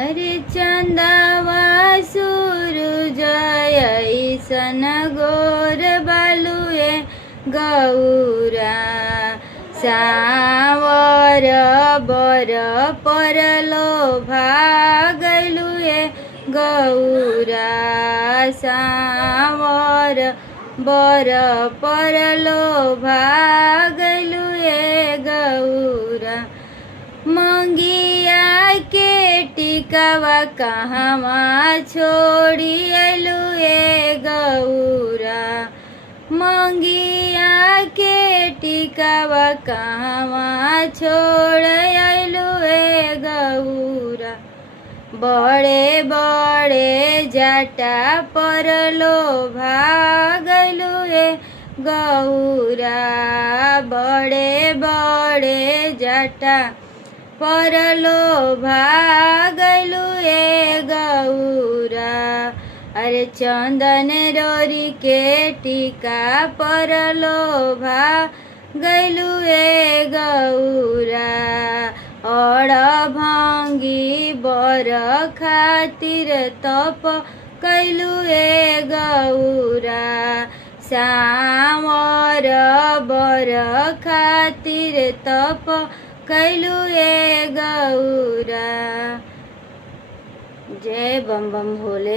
अरे चंदावा सूरज ऐसन गोर बालुए गौरा सावर बर परलो भागलुए गौरा सावर बर परलो भागलुए गौरा मंगिया के टिकावा कहवा छोड़ी अलुए गौरा मंगिया के टिकावा कहवा छोड़ अलुए गौरा बड़े बड़े जाटा परलो भागलुए गौरा बड़े बड़े जाटा परलो भागलुए गौरा अरे चंदन रोरी के टीका परलो भागलुए गौरा और भांगी बर खातिर तप कैलुए गौरा सावर बर खातिर तप कैलुए गौरा। जय बम बम भोले।